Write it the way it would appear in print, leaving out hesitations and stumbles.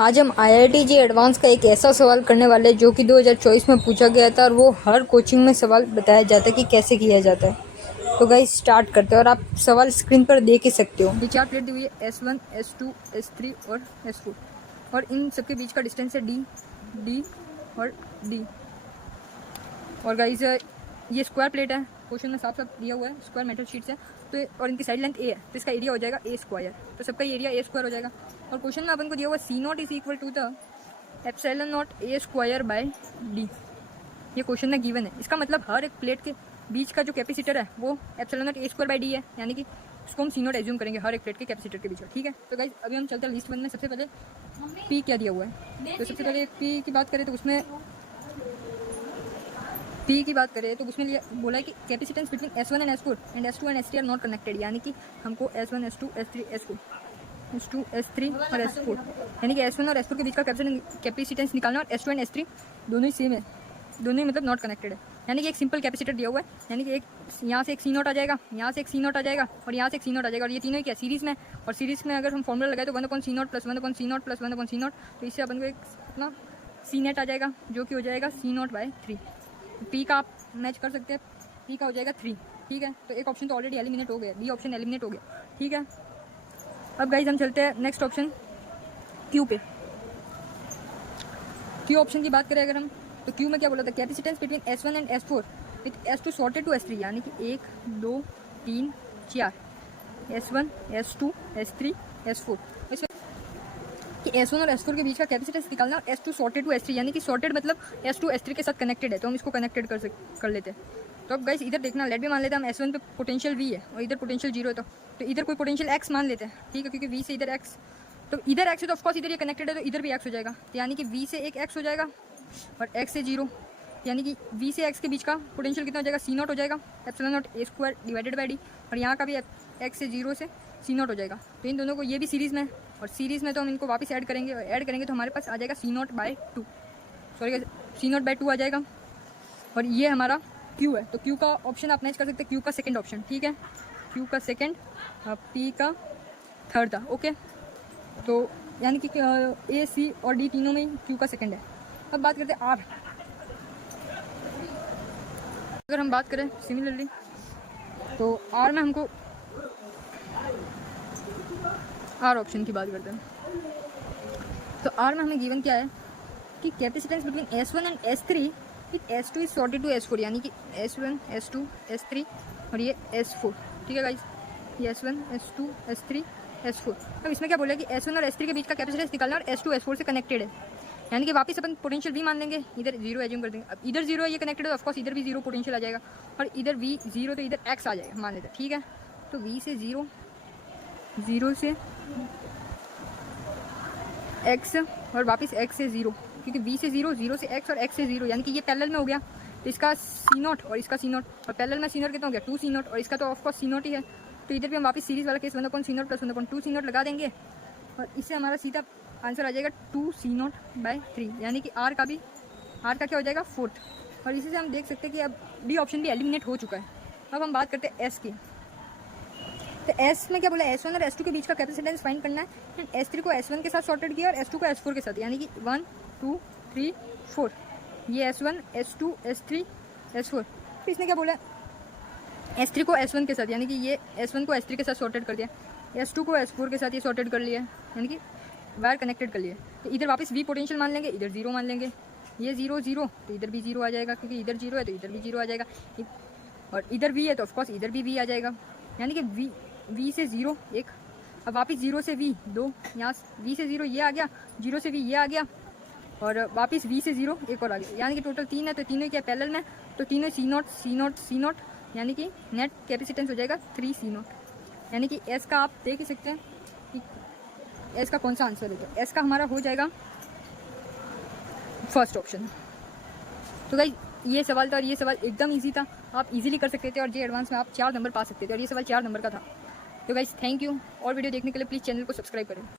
आज हम IIT जी advance का एक ऐसा सवाल करने वाले हैं जो कि 2024 में पूछा गया था और वो हर कोचिंग में सवाल बताया जाता है कि कैसे किया जाता है। तो गाइस स्टार्ट करते हैं और आप सवाल स्क्रीन पर देख ही सकते हो। ये चार प्लेट दी हुई है S1, S2, S3 और S4 और इन सबके बीच का डिस्टेंस है D और D। और गाइस ये स्क्वायर प्लेट है, क्वेश्चन में साफ साफ दिया हुआ है, स्क्वायर मेटल शीट्स है तो और इनकी साइड लेंथ A है तो इसका एरिया हो जाएगा A स्क्वायर, तो सबका एरिया A स्क्वायर हो जाएगा। और क्वेश्चन में अपन को दिया हुआ C0 is equal to the epsilon nought A square by D। ये क्वेश्चन में गिवन है, इसका मतलब हर एक प्लेट के बीच का जो कैपेसिटर है वो epsilon nought A square by D है, यानी कि उसको हम C0 एज्यूम करेंगे हर एक प्लेट के कैपेसिटर के बीच में। ठीक है, तो गाइस अभी हम चलते हैं लिस्ट 1 में। सबसे पहले P क्या दिया हुआ है, तो सबसे पहले P की बात करें तो उसमें P की बात करें तो उसमें बोला है कि capacitance between S1 and S4 and S2 and S3 are not connected, यानी कि हमको S1, S2, S3, S2, S3 और S4 यानी कि S1 और S4 के बीच का कैपेसिटेंस निकालना और S2 एंड S3 दोनों ही सेम है, दोनों ही मतलब नॉट कनेक्टेड है। यानी कि एक सिंपल कैपेसिटर दिया हुआ है, यानी कि एक यहाँ से एक C0 आ जाएगा, यहाँ से एक C0 आ जाएगा और यहाँ से एक C0 आ जाएगा और ये तीनों ही क्या सीरीज़ में, और सीरीज़ में अगर हम फॉर्मूला लगाए तो 1/C0 plus 1/C0 plus 1/C0, तो इससे अपन को एक अपना C नेट आ जाएगा जो कि हो जाएगा C0/3। P का आप मैच कर सकते हैं, P का हो जाएगा 3। ठीक है, तो एक ऑप्शन तो ऑलरेडी एलिमिनेट हो गया, B ऑप्शन एलिमिनेट हो गया। ठीक है, अब गाइज हम चलते हैं नेक्स्ट ऑप्शन Q पे। Q ऑप्शन की बात करें अगर हम, तो Q में क्या बोला था, capacitance between S1 and S4 with S2 shorted to S3, यानी कि 1 2 3 4 S1 S2 S3 S4 कि S1 और S4 के बीच का कैपेसिटेंस निकालना और S2 सॉर्टेड टू S3, यानी कि सॉर्टेड मतलब S2 S3 के साथ कनेक्टेड है तो हम इसको कनेक्टेड कर लेते हैं। तो अब गाइस इधर देखना, लेट भी मान लेते हैं हम S1 पे पोटेंशियल V है और इधर पोटेंशियल 0 है, तो इधर कोई पोटेंशियल X मान लेते हैं। ठीक है, क्योंकि V से इधर X, तो इधर X है तो ऑफकोर्स इधर ये कनेक्टेड है तो इधर भी X हो जाएगा, तो यानी कि V से एक X हो जाएगा और X से 0, यानी कि V से X के बीच का पोटेंशियल कितना हो जाएगा, C0 हो जाएगा epsilon nought A square divided by D, और यहाँ का भी X से 0 से C0 हो जाएगा। तो इन दोनों को, ये भी सीरीज़ में और सीरीज़ में तो हम इनको वापस ऐड करेंगे, और ऐड करेंगे तो हमारे पास आ जाएगा C0/2, सॉरी C0/2 आ जाएगा। और ये हमारा Q है, तो Q का ऑप्शन आप मैच कर सकते हैं, Q का सेकंड ऑप्शन। ठीक है, Q का सेकंड, P का थर्ड था। ओके, तो यानी कि A, C और D तीनों में Q का सेकंड है। अब बात करते हैं R। अगर हम बात करें सिमिलरली तो R में हमको R ऑप्शन की बात करते हैं, तो R में हमें गिवन क्या है कि capacitance between S1 and S3 with S2 is shorted to S4, यानी कि S1 S2 S3 और ये S4। ठीक है गाइज, ये S1 S2 S3 S4। अब इसमें क्या बोला है कि S1 और S3 के बीच का कैपेसिटेंस निकालना और S2 S4 से कनेक्टेड है, यानी कि वापस अपन पोटेंशियल V मान लेंगे, इधर 0 एज्यूम कर देंगे। अब इधर 0 है, ये कनेक्टेड है, ऑफकोर्स इधर भी 0 पोटेंशियल आ जाएगा, और इधर V 0 तो इधर X आ जाएगा मान लेते हैं। ठीक है, तो V से 0 से X और वापस X से 0, क्योंकि V से 0 0 से X और X से 0, यानी कि ये पैरेलल में हो गया, तो इसका C0 और इसका C0, और पैरेलल में C0 कितना हो गया 2 C0 और इसका तो ऑफकोर्स C0 ही है, तो इधर भी हम वापस सीरीज वाला केस 1/C0 प्लस 1/2 C0 लगा देंगे और इससे हमारा सीधा आंसर आ जाएगा 2 C0/3, यानी कि R का क्या हो जाएगा 4th। और इसी से हम देख सकते हैं कि अब D ऑप्शन भी एलिमिनेट हो चुका है। अब हम बात करते हैं S की, तो S में क्या बोला, S1 और S2 के बीच का कैपेसिटेंस फाइंड करना है, एंड S3 को S1 के साथ सॉर्टेड किया और S2 को S4 के साथ, यानी कि 1 2 3 4, ये S1 S2 S3 S4। तो इसने क्या बोला, S3 को S1 के साथ, यानी कि ये S1 को S3 के साथ सॉर्टेड कर दिया, S2 को S4 के साथ ये सॉर्टेड कर लिया, यानी कि वायर कनेक्टेड कर लिया। तो इधर वापस V पोटेंशियल मान लेंगे, इधर 0 मान लेंगे, ये 0 0 तो इधर भी 0 आ जाएगा, क्योंकि इधर 0 है तो इधर भी 0 आ जाएगा, और इधर V है तो ऑफकोर्स इधर भी V आ जाएगा, यानी कि V से 0 1, अब वापस 0 से V 2, यहाँ V से 0 ये आ गया, 0 से V ये आ गया, और वापस V से 0 एक और आ गया, यानी कि टोटल 3 है, तो तीनों क्या पैरेलल में, तो तीनों C0 C0 C0, यानी कि नेट कैपेसिटेंस हो जाएगा 3 C0, यानी कि S का आप देख ही सकते हैं कि S का कौन सा आंसर होगा, S का हमारा हो जाएगा फर्स्ट ऑप्शन। तो गाइस ये सवाल था और ये सवाल एकदम इजी था, आप इजीली कर सकते थे और जे एडवांस में आप 4 नंबर पा सकते थे, और ये सवाल 4 नंबर का था। तो गाइस थैंक यू, और वीडियो देखने के लिए प्लीज़ चैनल को सब्सक्राइब करें।